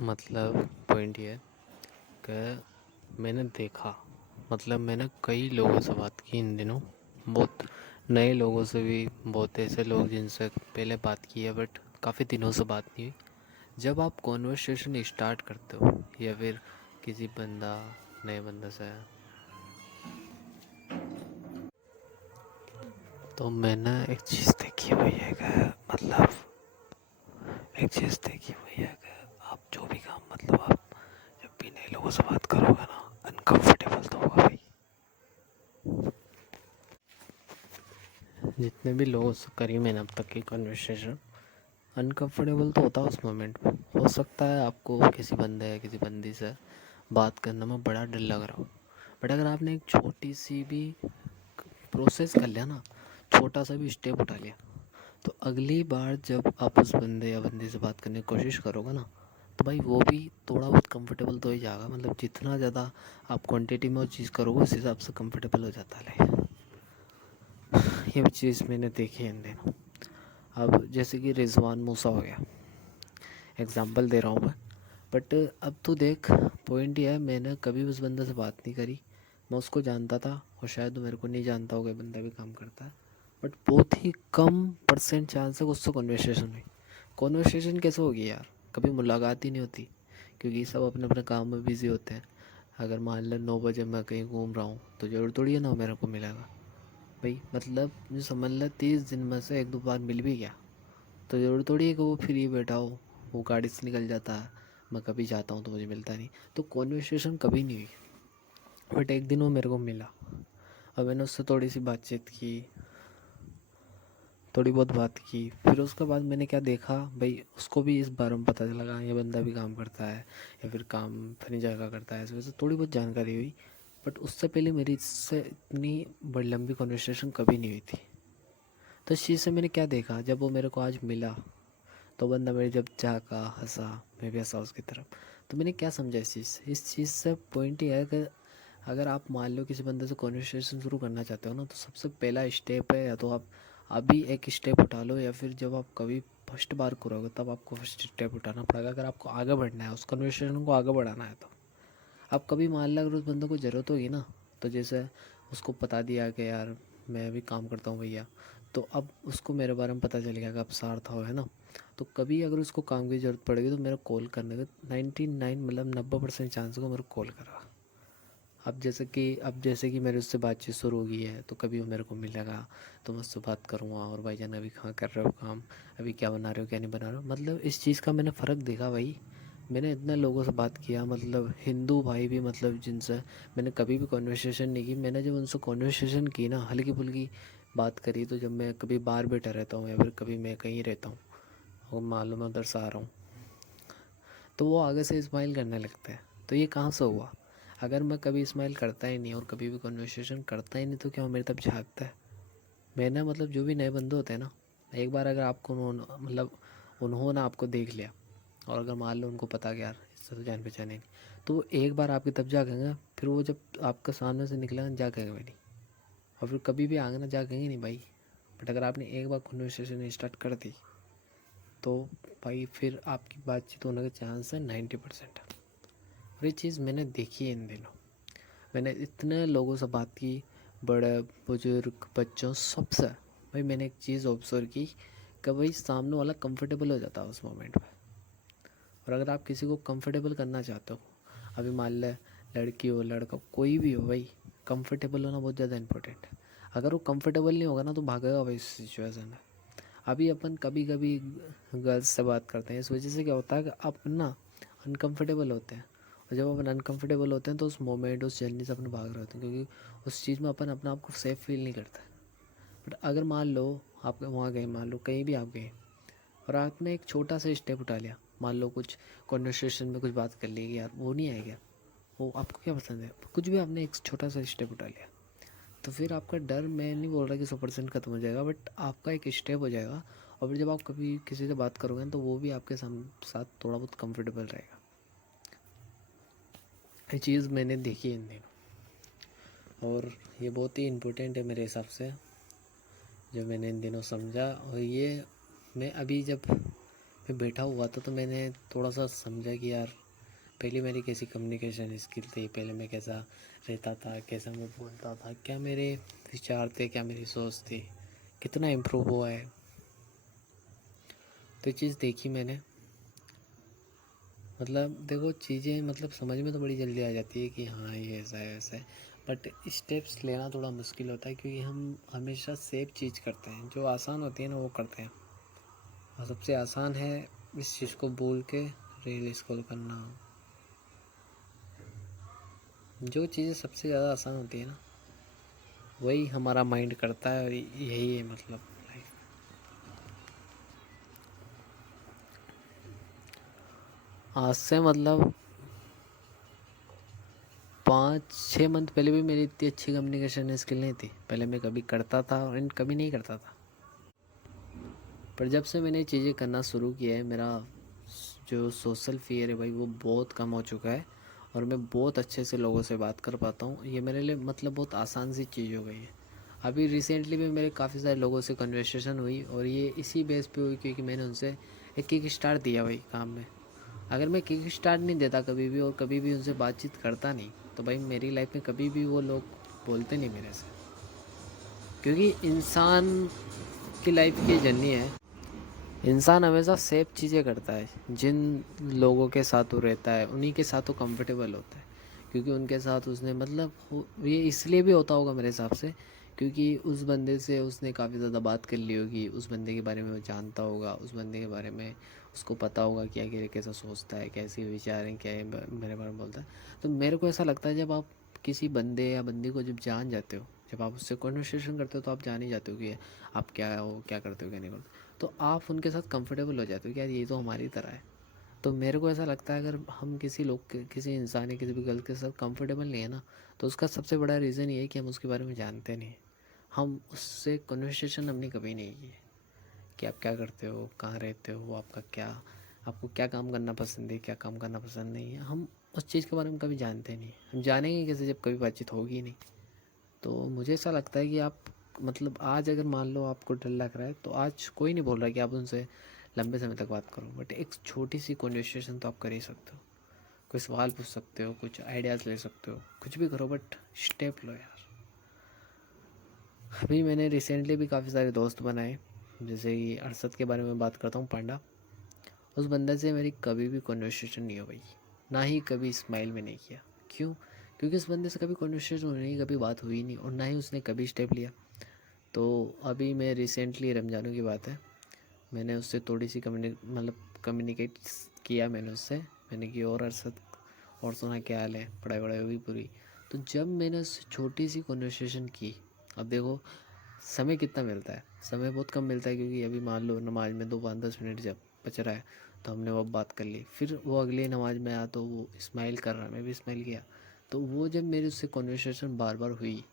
मतलब पॉइंट ये है कि मैंने देखा, मतलब मैंने कई लोगों से बात की इन दिनों, बहुत नए लोगों से भी, बहुत ऐसे लोग जिनसे पहले बात की है बट काफ़ी दिनों से बात नहीं हुई। जब आप कॉन्वर्सेशन स्टार्ट करते हो या फिर किसी नए बंदे से, तो मैंने एक चीज़ देखी हुई है कि मतलब एक चीज़ देखी हुई है कि आप जो भी काम, मतलब आप जब भी नए लोगों से बात करोगे ना, अनकंफर्टेबल तो होगा भाई। जितने भी लोगों से करी मैंने अब तक की कन्वर्सेशन, अनकंफर्टेबल तो होता है उस मोमेंट में। हो सकता है आपको किसी बंदे या किसी बंदी से बात करने में बड़ा डर लग रहा हो, बट अगर आपने एक छोटी सी भी प्रोसेस कर लिया ना, छोटा सा भी स्टेप उठा लिया, तो अगली बार जब आप उस बंदे या बंदी से बात करने की कोशिश करोगे ना, तो भाई वो भी थोड़ा बहुत कंफर्टेबल तो ही जाएगा। मतलब जितना ज़्यादा आप क्वांटिटी में वो चीज़ करोगे उस हिसाब से कंफर्टेबल हो जाता है। ये भी चीज़ मैंने देखी है इन दिनों। अब जैसे कि रिजवान मूसा हो गया, एग्जांपल दे रहा हूँ मैं, बट अब तो देख, पॉइंट ये है, मैंने कभी उस बंदे से बात नहीं करी। मैं उसको जानता था और शायद वो मेरे को नहीं जानता होगा, बंदा भी काम करता है, बट बहुत ही कम परसेंट चांस है कि उससे कॉन्वर्सेशन हुई। कॉन्वर्सेशन कैसे होगी यार, कभी मुलाकात ही नहीं होती, क्योंकि सब अपने अपने काम में बिज़ी होते हैं। अगर मान लो 9 बजे मैं कहीं घूम रहा हूँ तो जरूर थोड़ी है ना मेरे को मिलेगा भाई। मतलब जो समझ लो 30 दिन में से 1-2 बार मिल भी गया तो ज़रूर थोड़ी है कि वो फ्री बैठा हो, वो गाड़ी से निकल जाता है, मैं कभी जाता हूँ तो मुझे मिलता नहीं। तो कॉन्वर्सेशन कभी नहीं हुई, बट एक दिन वो मेरे को मिला और मैंने उससे थोड़ी सी बातचीत की, थोड़ी बहुत बात की। फिर उसके बाद मैंने क्या देखा भाई, उसको भी इस बारे में पता लगा ये बंदा भी काम करता है या फिर काम फर्नीचर का करता है, इस वजह से थोड़ी बहुत जानकारी हुई। बट उससे पहले मेरी इससे इतनी बड़ी लंबी कॉन्वर्सेशन कभी नहीं हुई थी। तो इस चीज़ से मैंने क्या देखा, जब वो मेरे को आज मिला तो बंदा मेरे जब झाँका, हंसा, मैं भी हंसा उसकी तरफ, तो मैंने क्या समझा इस चीज़ से पॉइंट ये है कि अगर आप मान लो किसी बंदे से कॉन्वर्सेशन शुरू करना चाहते हो ना, तो सबसे पहला स्टेप है, या तो आप अभी एक स्टेप उठा लो, या फिर जब आप कभी फर्स्ट बार करोगे तब आपको फर्स्ट स्टेप उठाना पड़ेगा। अगर आपको आगे बढ़ना है, उस कन्वर्सेशन को आगे बढ़ाना है, तो आप कभी मान लो अगर उस बंदे को ज़रूरत होगी ना, तो जैसे उसको बता दिया कि यार मैं भी काम करता हूँ भैया, तो अब उसको मेरे बारे में पता चल गया कि अब सार्थ हो, है ना। तो कभी अगर उसको काम की ज़रूरत पड़ेगी तो मेरे कॉल करने का 99 मतलब 90% चांस होगा मेरे को कॉल करेगा। अब जैसे कि मेरे उससे बातचीत शुरू हो गई है, तो कभी वो मेरे को मिलेगा तो मैं उससे बात करूँगा, और भाईजान अभी कहाँ कर रहे हो काम, अभी क्या बना रहे हो क्या नहीं बना रहे हो। मतलब इस चीज़ का मैंने फ़र्क देखा भाई। मैंने इतने लोगों से बात किया, मतलब हिंदू भाई भी, मतलब जिनसे मैंने कभी भी कॉन्वर्सेशन नहीं की, मैंने जब उनसे कॉन्वर्सेशन की ना, हल्की फुल्की बात करी, तो जब मैं कभी बाहर बैठा रहता हूँ या फिर कभी मैं कहीं रहता हूँ और मालूम है उधर से आ रहा हूँ, तो वो आगे से स्माइल करने लगते हैं। तो ये कहाँ से हुआ? अगर मैं कभी स्माइल करता ही नहीं और कभी भी कन्वर्सेशन करता ही नहीं, तो क्या वो मेरी तरफ झाँकता है? मैंने मतलब जो भी नए बंदे होते हैं ना, एक बार अगर आपको उन्होंने आपको देख लिया, और अगर मान लो उनको पता कि यार इससे तो जान पहचान है नहीं, तो वो एक बार आपकी तरफ झाँकेंगे, फिर वो जब आपके सामने से निकलेंगे झाँकेंगे भी नहीं, और फिर कभी भी आगे ना झाँकेंगे नहीं भाई। बट अगर आपने एक बार कन्वर्सेशन स्टार्ट कर दी, तो भाई फिर आपकी बातचीत होने के चांस है 90%। और ये चीज़ मैंने देखी है इन दिनों। मैंने इतने लोगों से बात की, बड़े बुजुर्ग बच्चों सबसे। भाई मैंने एक चीज़ ऑब्जर्व की कि भाई सामने वाला कंफर्टेबल हो जाता है उस मोमेंट में। और अगर आप किसी को कंफर्टेबल करना चाहते हो, अभी मान ले लड़की हो लड़का कोई भी हो भाई, कंफर्टेबल होना बहुत ज़्यादा इंपॉर्टेंट है। अगर वो कंफर्टेबल नहीं होगा ना, तो भागेगा भाई इस सिचुएशन में। अभी अपन कभी कभी गर्ल्स से बात करते हैं, इस वजह से क्या होता है कि अपन ना अनकंफर्टेबल होते हैं, और जब अपन अनकंफर्टेबल होते हैं तो उस मोमेंट उस जर्नी से अपन भाग रहे होते हैं, क्योंकि उस चीज़ में अपन अपने आप को सेफ फील नहीं करते। बट अगर मान लो आप वहाँ गए, मान लो कहीं भी आप गए और आपने एक छोटा सा स्टेप उठा लिया, मान लो कुछ कॉन्वर्सेशन में कुछ बात कर ली कि यार वो नहीं आएगा, वो आपको क्या पसंद है, कुछ भी आपने एक छोटा सा स्टेप उठा लिया, तो फिर आपका डर, मैं नहीं बोल रहा कि 100% ख़त्म हो जाएगा, बट आपका एक स्टेप हो जाएगा। और फिर जब आप कभी किसी से बात करोगे ना, तो वो भी आपके साथ थोड़ा बहुत कंफर्टेबल रहेगा। ये चीज़ मैंने देखी है इन दिनों, और ये बहुत ही इम्पोर्टेंट है मेरे हिसाब से, जो मैंने इन दिनों समझा। और ये मैं अभी जब मैं बैठा हुआ था तो मैंने थोड़ा सा समझा कि यार पहले मेरी कैसी कम्युनिकेशन स्किल थी, पहले मैं कैसा रहता था, कैसा मैं बोलता था, क्या मेरे विचार थे, क्या मेरी सोच थी, कितना इम्प्रूव हुआ है। तो ये चीज़ देखी मैंने। मतलब देखो चीज़ें मतलब समझ में तो बड़ी जल्दी आ जाती है कि हाँ ये ऐसा है वैसा है, बट स्टेप्स लेना थोड़ा मुश्किल होता है क्योंकि हम हमेशा सेफ चीज़ करते हैं, जो आसान होती है ना वो करते हैं। और सबसे आसान है इस चीज़ को बोल के रील स्क्रॉल करना। जो चीज़ें सबसे ज़्यादा आसान होती है ना वही हमारा माइंड करता है, और यही है मतलब लाइफ। आज से मतलब 5-6 मंथ पहले भी मेरी इतनी अच्छी कम्युनिकेशन स्किल नहीं थी। पहले मैं कभी करता था और कभी नहीं करता था, पर जब से मैंने चीज़ें करना शुरू किया है मेरा जो सोशल फियर है भाई वो बहुत कम हो चुका है, और मैं बहुत अच्छे से लोगों से बात कर पाता हूँ। ये मेरे लिए मतलब बहुत आसान सी चीज़ हो गई है। अभी रिसेंटली भी मेरे काफ़ी सारे लोगों से कन्वर्सेशन हुई, और ये इसी बेस पे हुई क्योंकि मैंने उनसे एक किक स्टार्ट दिया भाई काम में। अगर मैं किक स्टार्ट नहीं देता कभी भी और कभी भी उनसे बातचीत करता नहीं, तो भाई मेरी लाइफ में कभी भी वो लोग बोलते नहीं मेरे से। क्योंकि इंसान की लाइफ की जर्नी है, इंसान हमेशा सेफ चीज़ें करता है। जिन लोगों के साथ वो रहता है उन्हीं के साथ वो कंफर्टेबल होता है, क्योंकि उनके साथ उसने मतलब ये इसलिए भी होता होगा मेरे हिसाब से क्योंकि उस बंदे से उसने काफ़ी ज़्यादा बात कर ली होगी, उस बंदे के बारे में वो जानता होगा, उस बंदे के बारे में उसको पता होगा क्या क्या कैसा सोचता है, कैसे विचार हैं, क्या है मेरे बारे में बोलता है। तो मेरे को ऐसा लगता है जब आप किसी बंदे या बंदी को जब जान जाते हो, जब आप उससे कन्वर्सेशन करते हो तो आप जान ही जाते हो कि आप क्या हो, क्या करते हो, क्या नहीं करते। तो आप उनके साथ कंफर्टेबल हो जाते हो कि यार ये तो हमारी तरह है। तो मेरे को ऐसा लगता है अगर हम किसी लोग के किसी इंसान या किसी भी गर्ल के साथ कंफर्टेबल नहीं है ना, तो उसका सबसे बड़ा रीज़न ये है कि हम उसके बारे में जानते नहीं। हम उससे कन्वर्सेशन हमने कभी नहीं की है कि आप क्या करते हो, कहाँ रहते हो, आपका क्या, आपको क्या काम करना पसंद है, क्या काम करना पसंद नहीं है। हम उस चीज़ के बारे में कभी जानते नहीं। हम जानेंगे कैसे जब कभी बातचीत होगी नहीं। तो मुझे ऐसा लगता है कि आप मतलब आज अगर मान लो आपको डर लग रहा है तो आज कोई नहीं बोल रहा कि आप उनसे लंबे समय तक बात करो, बट एक छोटी सी कन्वर्सेशन तो आप कर ही सकते हो। कोई सवाल पूछ सकते हो, कुछ आइडियाज़ ले सकते हो, कुछ भी करो, बट स्टेप लो यार। अभी मैंने रिसेंटली भी काफ़ी सारे दोस्त बनाए, जैसे कि अरशद के बारे में बात करता हूँ, पांडा। उस बंदे से मेरी कभी भी कन्वर्सेशन नहीं हो पाई, ना ही कभी स्माइल में नहीं किया। क्यों? क्योंकि उस बंदे से कभी कन्वर्सेशन हुई नहीं, कभी बात हुई नहीं, और ना ही उसने कभी स्टेप लिया। तो अभी मैं रिसेंटली रमज़ानों की बात है, मैंने उससे थोड़ी सी कम्युनिकेट किया मैंने उससे। मैंने कि और अरशद, और सुना क्या हाल है, पढ़ाई वढ़ाई हुई पूरी। तो जब मैंने उससे छोटी सी कन्वर्सेशन की, अब देखो समय कितना मिलता है, समय बहुत कम मिलता है क्योंकि अभी मान लो नमाज में 2-5-10 मिनट जब बच रहा है तो हमने वो बात कर ली, फिर वो अगली नमाज में आया तो वो स्माइल कर रहा, मैं भी स्माइल किया। तो वो जब मेरी उससे कन्वर्सेशन बार बार हुई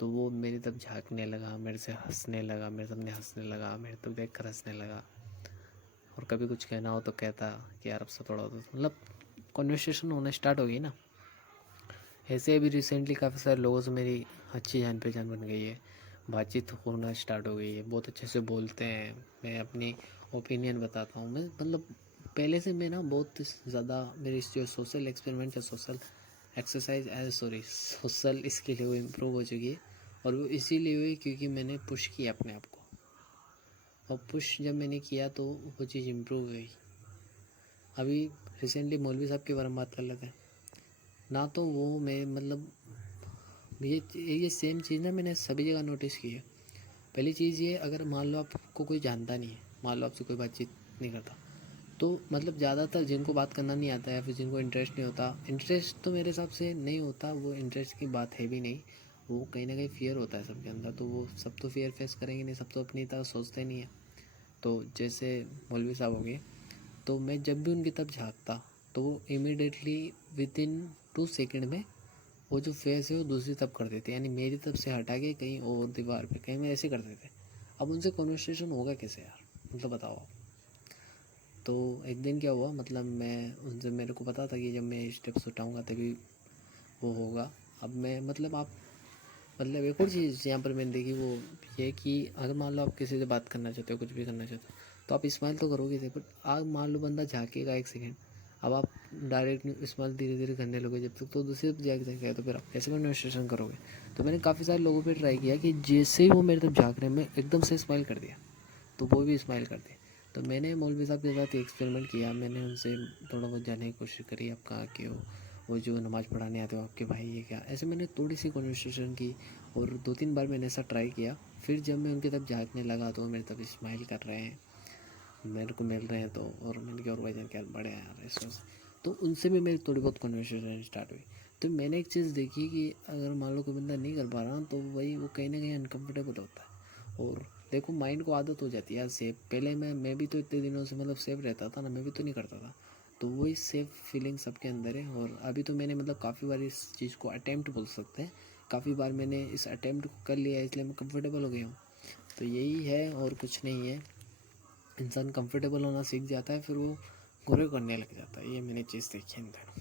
तो वो मेरी तरफ झांकने लगा, मेरे से हंसने लगा, मेरे सामने हंसने लगा, मेरे तरफ देख कर हंसने लगा। और कभी कुछ कहना हो तो कहता कि यार अब से थोड़ा होता, मतलब कन्वर्सेशन होना स्टार्ट हो गई ना। ऐसे अभी रिसेंटली काफ़ी सारे लोगों से मेरी अच्छी जान पहचान बन गई है, बातचीत होना स्टार्ट हो गई है, बहुत अच्छे से बोलते हैं, मैं अपनी ओपिनियन बताता हूँ। मैं मतलब पहले से मैं ना बहुत ज़्यादा मेरी जो सोशल एक्सपेरिमेंट या social exercise sorry social skill है वो इम्प्रूव हो चुकी है। और वो इसीलिए हुई क्योंकि मैंने पुश किया अपने आप को, और पुश जब मैंने किया तो वो चीज़ इम्प्रूव हुई। अभी रिसेंटली मौलवी साहब के बारे में बात कर लेते हैं ना, तो वो मैं मतलब ये सेम चीज़ ना मैंने सभी जगह नोटिस की है। पहली चीज़ ये, अगर मान लो आपको कोई जानता नहीं है, मान लो आपसे कोई बातचीत नहीं करता, तो मतलब ज़्यादातर जिनको बात करना नहीं आता है या फिर जिनको इंटरेस्ट नहीं होता, इंटरेस्ट तो मेरे हिसाब से नहीं होता, वो इंटरेस्ट की बात है भी नहीं, वो कहीं ना कहीं फियर होता है सबके अंदर। तो वो सब तो फियर फेस करेंगे नहीं, सब तो अपनी तरह सोचते नहीं है। तो जैसे मौलवी साहब हो गए, तो मैं जब भी उनकी तरफ झाँकता तो वो इमिडिएटली विद इन 2 सेकेंड में वो जो फेस है वो दूसरी तरफ कर देते, यानी मेरी तरफ से हटा के कहीं और दीवार पे कहीं मैं ऐसे कर देते। अब उनसे कन्वर्सेशन होगा कैसे यार, मतलब बताओ आप। तो एक दिन क्या हुआ, मतलब मैं उनसे, मेरे को पता था कि जब मैं स्टेप्स उठाऊँगा तभी वो होगा। अब मैं मतलब आप मतलब एक और चीज़ यहाँ पर मैंने देखी वो ये कि अगर मान लो आप किसी से बात करना चाहते हो, कुछ भी करना चाहते हो, तो आप स्माइल तो करोगे थे, बट आप मान लो बंदा झाँकेगा 1 सेकंड, अब आप डायरेक्ट स्माइल धीरे धीरे करने लोगे जब तक, तो दूसरी तरफ जाएगा तो फिर आप कैसे कन्वर्सेशन करोगे। तो मैंने काफ़ी सारे लोगों पे ट्राई किया कि जैसे ही वो मेरे तरफ झाँक रहे हैं मैं एकदम से स्माइल कर दिया, तो वो भी स्माइल कर दिए। तो मैंने मौलवी साहब के साथ एक्सपेरिमेंट किया, मैंने उनसे थोड़ा बहुत जानने की कोशिश करी, आप कहाँ के हो, वो जो नमाज़ पढ़ाने आते हो आपके भाई ये क्या, ऐसे मैंने थोड़ी सी कन्वर्सेशन की। और 2-3 बार मैंने ऐसा ट्राई किया। फिर जब मैं उनकी तरफ झाँकने लगा तो वो मेरी तरफ स्माइल कर रहे हैं, मेरे को मिल रहे हैं, तो और मैंने कहा और भाईजान क्या बड़े हैं यार ऐसे वैसे। तो उनसे भी मेरी थोड़ी बहुत कन्वर्सेशन स्टार्ट हुई। तो मैंने एक चीज़ देखी कि अगर मान लो कोई बंदा नहीं कर पा रहा तो वही वो कहीं ना कहीं अनकम्फर्टेबल होता है। और देखो माइंड को आदत हो जाती है यार सेफ, पहले मैं भी तो इतने दिनों से मतलब सेफ रहता था ना, मैं भी तो नहीं करता था। तो वही सेफ फीलिंग सबके अंदर है। और अभी तो मैंने मतलब काफ़ी बार इस चीज़ को अटैम्प्ट बोल सकते हैं, काफ़ी बार मैंने इस अटैम्प्ट को कर लिया है, इसलिए मैं कंफर्टेबल हो गया हूँ। तो यही है और कुछ नहीं है। इंसान कंफर्टेबल होना सीख जाता है, फिर वो ग्रो करने लग जाता है। ये मैंने चीज़ देखी है इन दिनों।